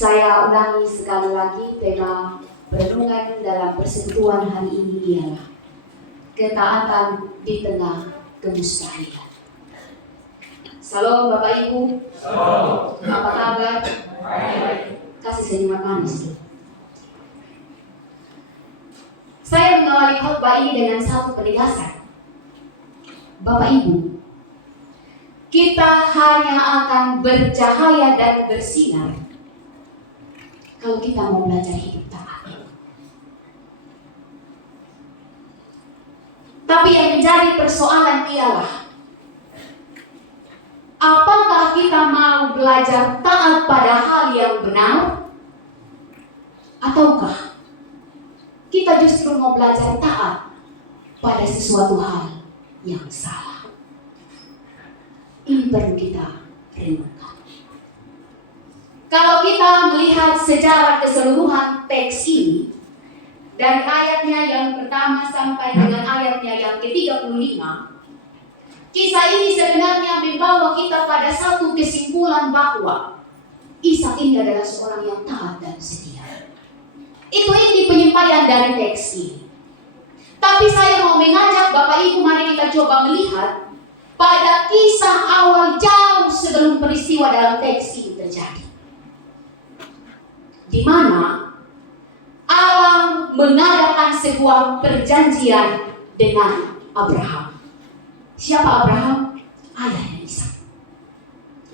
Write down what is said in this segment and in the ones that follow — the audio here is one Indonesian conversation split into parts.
Saya ulangi sekali lagi, tema renungan dalam persentuhan hari ini ialah ketaatan di tengah kemustahilan. Salam Bapak Ibu. Salam. Apa kabar? Baik. Kasih senyuman manis. Saya mengawali khotbah ini dengan satu penegasan. Bapak Ibu, kita hanya akan bercahaya dan bersinar kalau kita mau belajar hidup taat. Tapi yang menjadi persoalan ialah, apakah kita mau belajar taat pada hal yang benar, ataukah kita justru mau belajar taat pada sesuatu hal yang salah? Ini perlu kita renungkan. Kalau kita melihat secara keseluruhan teks ini, dari ayatnya yang pertama sampai dengan ayatnya yang ke-35, kisah ini sebenarnya membawa kita pada satu kesimpulan bahwa Ishak ini adalah seorang yang taat dan setia. Itu inti penyampaian dari teks ini. Tapi saya mau mengajak Bapak Ibu, mari kita coba melihat pada kisah awal jauh sebelum peristiwa dalam teks ini terjadi, di mana Allah mengadakan sebuah perjanjian dengan Abraham. Siapa Abraham? Ayahnya Ishak.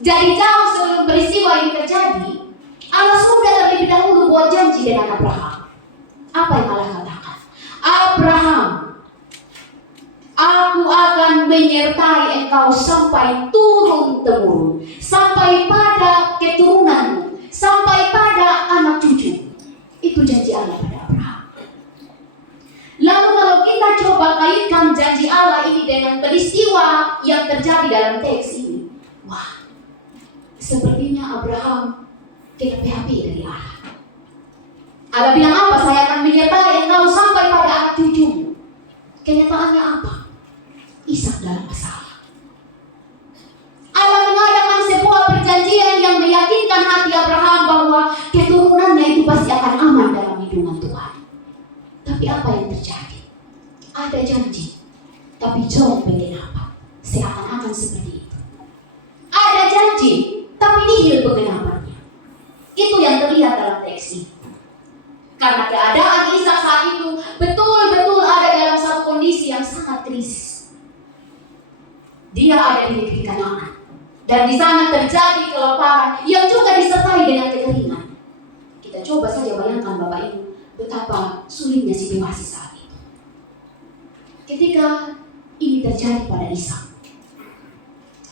Jadi jauh sebelum peristiwa ini terjadi, Allah sudah lebih dahulu buat janji dengan Abraham. Apa yang Allah katakan? Abraham, aku akan menyertai engkau sampai turun-temurun, sampai pada keturunanmu, sampai pada anak cucu. Itu janji Allah pada Abraham. Lalu kalau kita coba kaitkan janji Allah ini dengan peristiwa yang terjadi dalam teks ini, wah, sepertinya Abraham kena PHP dari Allah. Allah bilang apa? Saya akan menyertai engkau sampai pada anak cucumu. Kenyataannya apa? Ishak dalam masalah. Allah mengadakan sebuah perjanjian yang meyakinkan hati Abraham bahwa keturunannya itu pasti akan aman dalam lindungan Tuhan. Tapi apa yang terjadi? Ada janji, tapi jauh pengenapan. Seakan-akan seperti itu. Ada janji, tapi nihil pengenapannya. Itu yang terlihat dalam teks ini. Karena keadaan Ishak saat itu betul-betul ada dalam satu kondisi yang sangat krisis. Dia ada di negeri Kanaan, dan di sana terjadi kelaparan yang juga disertai dengan kekeringan. Kita coba saja bayangkan Bapak Ibu, betapa sulitnya situasi saat itu. Ketika ini terjadi pada Ishak,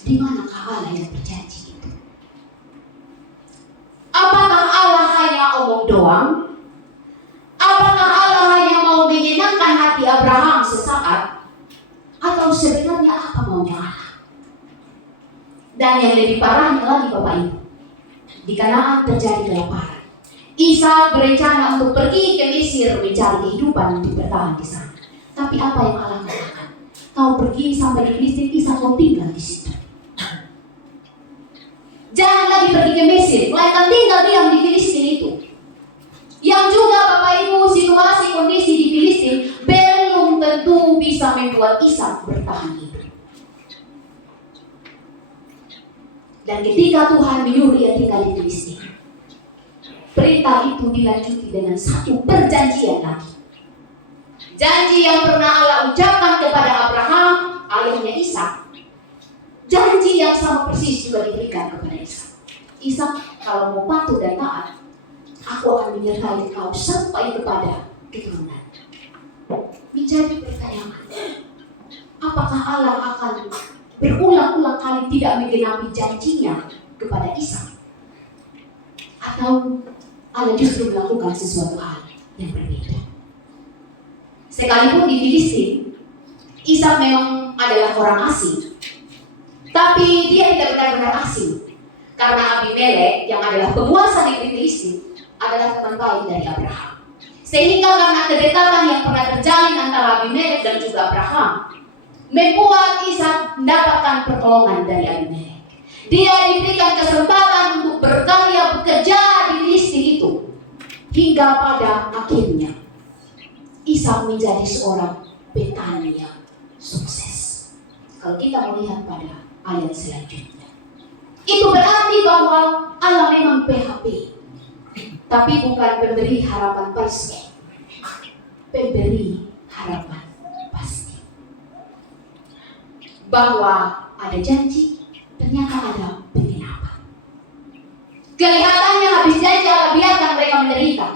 di manakah Allah yang berjanji itu? Apakah Allah hanya omong doang? Apakah Allah hanya mau menyenangkan hati Abraham sesaat? Atau sebenarnya apa maunya Allah? Dan yang lebih parahnya lagi Bapak Ibu, di Kanaan terjadi kelaparan. Ishak berencana untuk pergi ke Mesir mencari kehidupan untuk bertahan di sana. Tapi apa yang Allah katakan? Kau pergi sampai di Filistin, Ishak kau tinggal di situ. Jangan lagi pergi ke Mesir, melainkan tinggal diam di Filistin itu. Yang juga Bapak Ibu, situasi kondisi di Filistin belum tentu bisa membuat Ishak bertahan hidup. Dan ketika Tuhan menyuruh ia tinggal di Filistin, perintah itu dilanjuti dengan satu perjanjian lagi. Janji yang pernah Allah ucapkan kepada Abraham, ayahnya Ishak. Janji yang sama persis juga diberikan kepada Ishak. Ishak, kalau mau patuh dan taat, aku akan menyertai kau sampai kepada keturunan. Menjadi pertanyaan, apakah Allah akan berulang-ulang kali tidak menggenapi janjinya kepada Ishak? Atau Allah justru melakukan sesuatu hal yang berbeda? Sekalipun di Filistin, Ishak memang adalah orang asing, tapi dia tidak benar-benar asing. Karena Abimelek yang adalah penguasa negeri Filistin adalah teman baik dari Abraham. Sehingga karena kedekatan yang pernah terjalin antara Abimelek dan juga Abraham, membuat Ishak mendapatkan pertolongan dari Abimelek. Dia diberikan kesempatan untuk berkarya bekerja di Filistin Hingga pada akhirnya Ishak menjadi seorang petani yang sukses. Kalau kita melihat pada ayat selanjutnya, itu berarti bahwa Allah memang PHP, tapi bukan pemberi harapan palsu, pemberi harapan pasti. Bahwa ada janji, ternyata ada penggenapan. Kelihatannya habis janji Allah biarkan mereka menderita,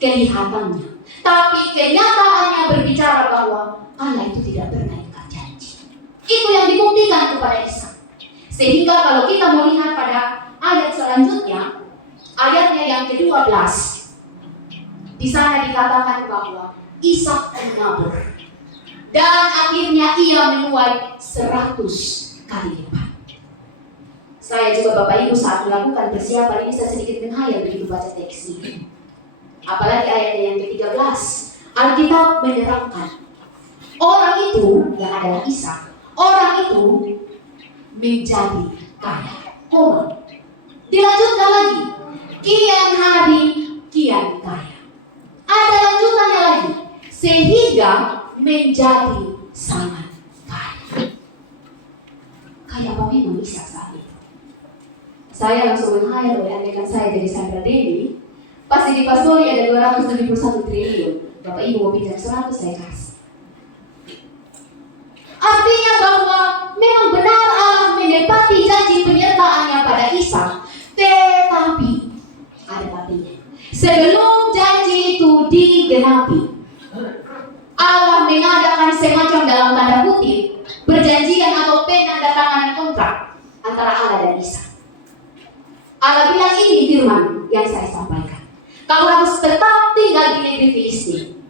kelihatannya. Tapi kenyataannya berbicara bahwa Allah itu tidak pernah ingkar janji. Itu yang dibuktikan kepada Ishak. Sehingga kalau kita melihat pada ayat selanjutnya, ayatnya yang ke-12, di sana dikatakan bahwa Ishak menabur dan akhirnya ia menuai 100 kali lipat. Saya juga Bapak Ibu saat melakukan persiapan ini saya sedikit menghayal begitu baca teks ini. Apalagi ayat yang ke-13, Alkitab menerangkan orang itu yang adalah Ishak, orang itu menjadi kaya. Dilanjutkan lagi, kian hari kian kaya. Ada lanjutannya lagi, sehingga menjadi sangat kaya. Kaya apa memang Ishak saat itu? Saya langsung menghayal oleh andaikan saya jadi Sandra Dewi, pasti di Pastori ada 271 triliun. Bapak Ibu mau pinjam 100, saya kasih. Artinya bahwa memang benar Allah menepati janji penyertaannya pada Ishak. Tetapi, ada tapinya. Sebelum janji itu digenapi, Allah mengadakan semacam dalam tanda kutip perjanjian atau penandatanganan kontrak antara Allah dan Ishak. Allah bilang ini firman yang saya sampaikan. Kau harus tetap tinggal di negeri Filistin.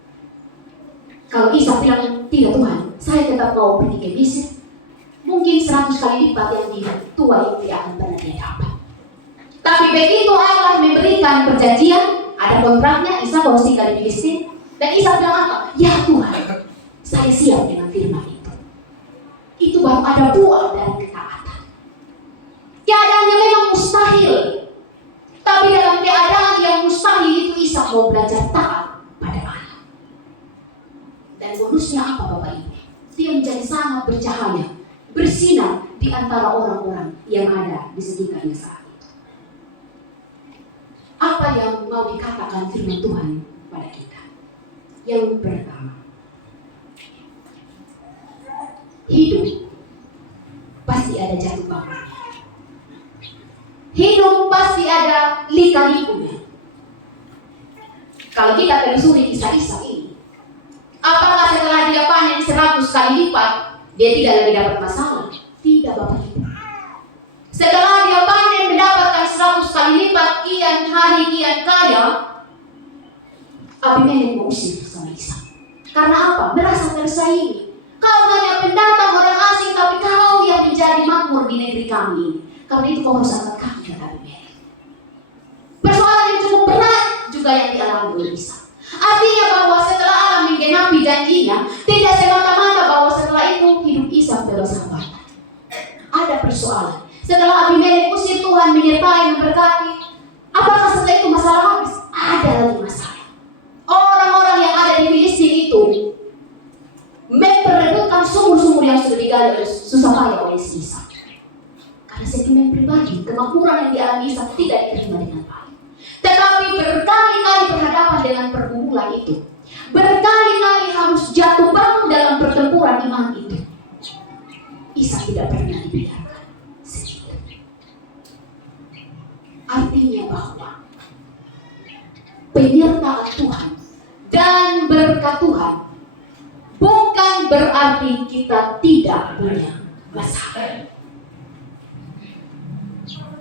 Kalau Ishak bilang, tidak Tuhan, saya tetap mau pergi ke Mesir. Mungkin 100 kali lipat yang di tua itu tidak akan pernah dia dapat. Tapi begitu Allah memberikan perjanjian, ada kontraknya, Ishak harus tinggal di Filistin. Dan Ishak bilang apa? Ya Tuhan, saya siap dengan firman itu. Itu baru ada buah dari ketaatan. Keadaannya memang mustahil. Tapi dalam keadaan yang mustahil itu Ishak mau belajar taat pada Allah. Dan bonusnya apa Bapak Ibu? Dia menjadi sangat bercahaya, bersinar di antara orang-orang yang ada di sekitarnya saat itu. Apa yang mau dikatakan firman Tuhan pada kita? Yang pertama, hidup pasti ada jatuh bangunnya. Hidup pasti ada lika-likunya. Kalau kita telusuri kisah Ishak ini, apakah setelah dia panen 100 kali lipat, dia tidak lagi dapat masalah? Tidak Bapak Ibu. Setelah dia panen mendapatkan 100 kali lipat, kian hari kian kaya, Abimelek mengusir sama Ishak. Karena apa? Merasa tersaingi. Kau hanya pendatang orang asing, tapi kau yang menjadi makmur di negeri kami. Karena itu kau harus angkat kaki, kata Abimelek. Persoalan yang cukup berat juga yang dialami oleh Ishak. Artinya bahwa setelah Allah menggenapi janjinya, tidak semata-mata bahwa setelah itu hidup Ishak bebas hambatan. Ada persoalan. Setelah Abimelek usir, Tuhan menyertai, memberkati. Apakah setelah itu masalah habis? Ada lagi masalah. Orang-orang yang ada di Filistin itu memperebutkan sumur-sumur yang sudah digali oleh susah payah oleh Ishak. Karena sentimen pribadi, kemakmuran yang dialami Ishak tidak diterima dengan baik. Tetapi berkali-kali berhadapan dengan pergumulan itu, berkali-kali harus jatuh bangun dalam pertempuran iman itu, Ishak tidak pernah dibiarkan sendiri. Artinya bahwa penyertaan Tuhan dan berkat Tuhan bukan berarti kita tidak punya masalah,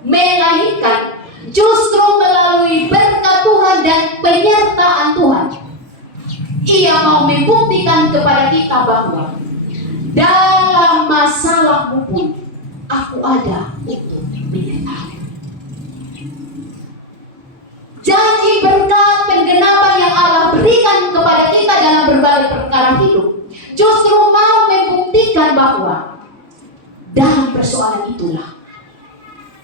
melainkan justru melalui berkat Tuhan dan penyertaan Tuhan, Ia mau membuktikan kepada kita bahwa dalam masalahmu pun aku ada untuk menyertai. Janji berkat penggenapan yang Allah berikan kepada kita dalam berbagai perkara hidup justru mau membuktikan bahwa dalam persoalan itulah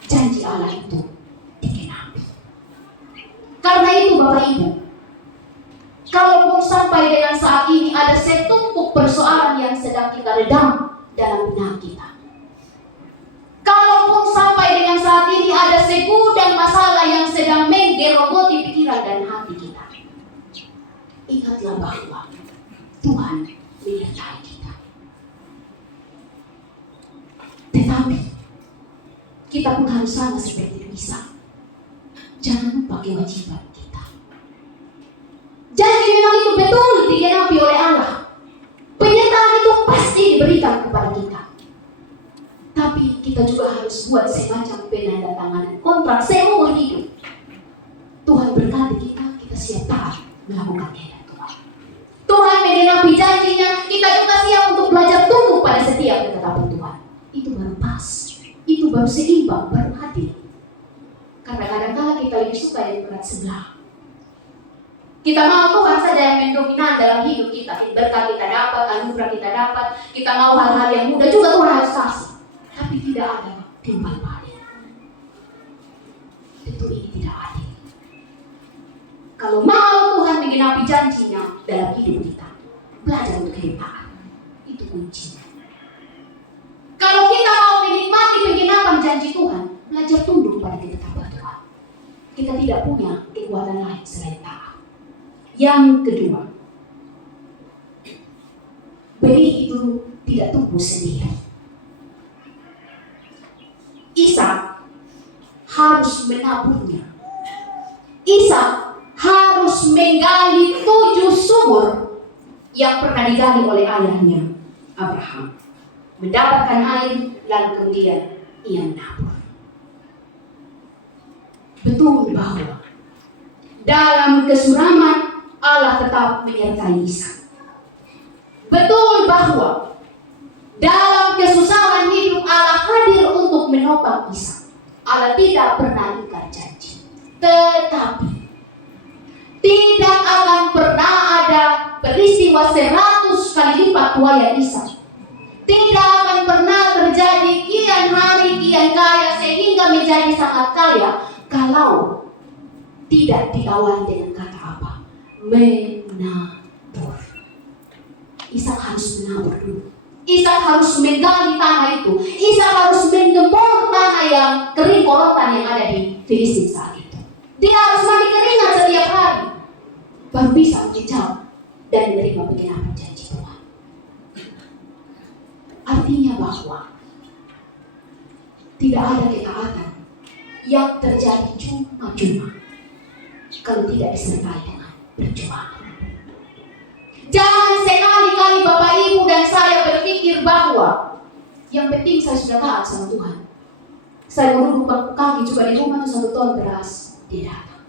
janji Allah itu digenapi. Karena itu Bapak Ibu, Kalaupun sampai dengan saat ini ada setumpuk persoalan yang sedang kita redam dalam benak kita. Kalaupun sampai dengan saat ini ada segudang masalah yang sedang menggerogoti pikiran dan hati kita. Ingatlah bahwa Tuhan menyertai kita. Tetapi kita pun harus sama seperti Isa. Jangan lupa kewajiban kita. Janji memang itu betul digenapi oleh Allah. Penyertaan itu pasti diberikan kepada kita. Tapi kita juga harus buat semacam penandatanganan kontrak seumur hidup. Tuhan berkati kita, kita siap taat melakukan kehendak Tuhan. Tuhan menggenapi janjinya, kita juga siap untuk belajar tunduk pada setiap ketetapan Tuhan. Itu baru pas, itu baru seimbang, baru hadir. Karena kadang-kadang kita lebih suka yang berat sebelah. Kita mau Tuhan saja yang mendominan dalam hidup kita. Berkat kita dapat, anugerah kita dapat. Kita mau hal-hal yang mudah juga Tuhan harus kasih. Tapi tidak ada timbal balik. Tentu ini tidak adil. Kalau mau Tuhan menggenapi janjinya dalam hidup kita, belajar untuk hidup taat. Itu kuncinya. Kalau kita mau menikmati penggenapan janji Tuhan, belajar tunduk pada ketetapan Tuhan. Kita tidak punya kekuatan lain selain taat. Yang kedua, benih itu tidak tumbuh sendiri. Ishak harus menaburnya. Ishak harus menggali 7 sumur yang pernah digali oleh ayahnya Abraham. Mendapatkan air, lalu kemudian ia menabur. Betul bahwa dalam kesuraman Allah tetap menyertai Ishak. Betul bahwa dalam kesusahan hidup Allah hadir untuk menopang Ishak. Allah tidak pernah ingkar janji. Tetapi tidak akan pernah ada peristiwa 100 kali lipat tuaya Ishak. Tidak akan pernah terjadi kian hari kian kaya sehingga menjadi sangat kaya kalau tidak diawali dengan kata apa? Menabur. Ishak harus menabur dulu. Ishak harus menggali tanah itu. Ishak harus menggembur tanah yang kering korotan yang ada di Filistin saat itu. Dia harus mandi keringat setiap hari, baru bisa menjawab dan menerima penggenapan janji Tuhan. Artinya bahwa tidak ada ketaatan yang terjadi cuma-cuma kalau tidak disertai dengan perjuangan. Jangan sekali-kali Bapak Ibu dan saya berpikir bahwa yang penting saya sudah taat sama Tuhan. Saya mau duduk bangku kaki juga di rumah tuh 1 ton beras tidak datang.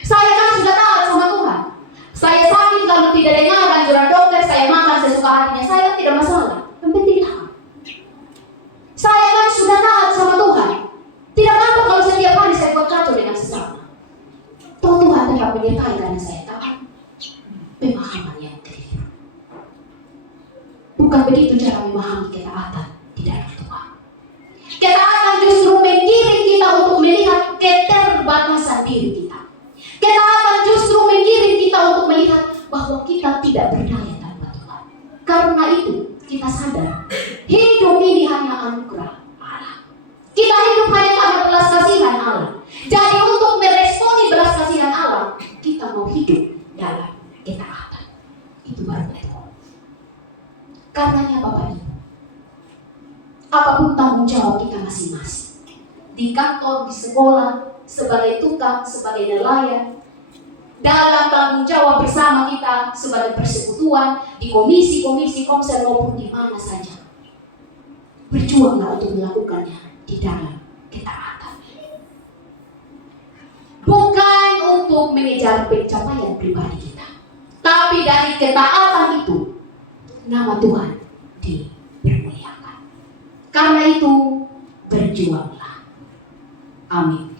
Saya kan sudah taat sama Tuhan. Saya sakit kalau tidak dengar anjuran dokter, saya makan sesuka hatinya, saya kan tidak masalah. Yang penting taat. Saya kan sudah taat sama Tuhan. Tidak apa kalau setiap hari saya buat kacau dengan sesama. Toh Tuhan tetap menyertai karena saya taat. Pemahaman yang keliru. Bukan begitu cara memahami ketaatan di dalam Tuhan. Ketaatan justru menggiring kita untuk melihat keterbatasan diri kita. Ketaatan justru menggiring kita untuk melihat bahwa kita tidak berdaya tanpa Tuhan. Karena itu kita sadar hidup ini hanya anugerah Allah. Kita hidup hanya karena belas kasihan Allah. Jadi untuk meresponi belas kasihan Allah, kita mau hidup dalam ketaatan. Itu baru betul. Karenanya Bapak Ibu, apapun tanggung jawab kita masing-masing, di kantor, di sekolah, sebagai tukang, sebagai nelayan, dalam tanggung jawab bersama kita sebagai persekutuan, di komisi-komisi komsel maupun di mana saja, berjuanglah untuk melakukannya di dalam ketaatan. Bukan untuk mengejar pencapaian pribadi kita, tapi dari ketaatan itu nama Tuhan dipermuliakan. Karena itu berjuanglah. Amin.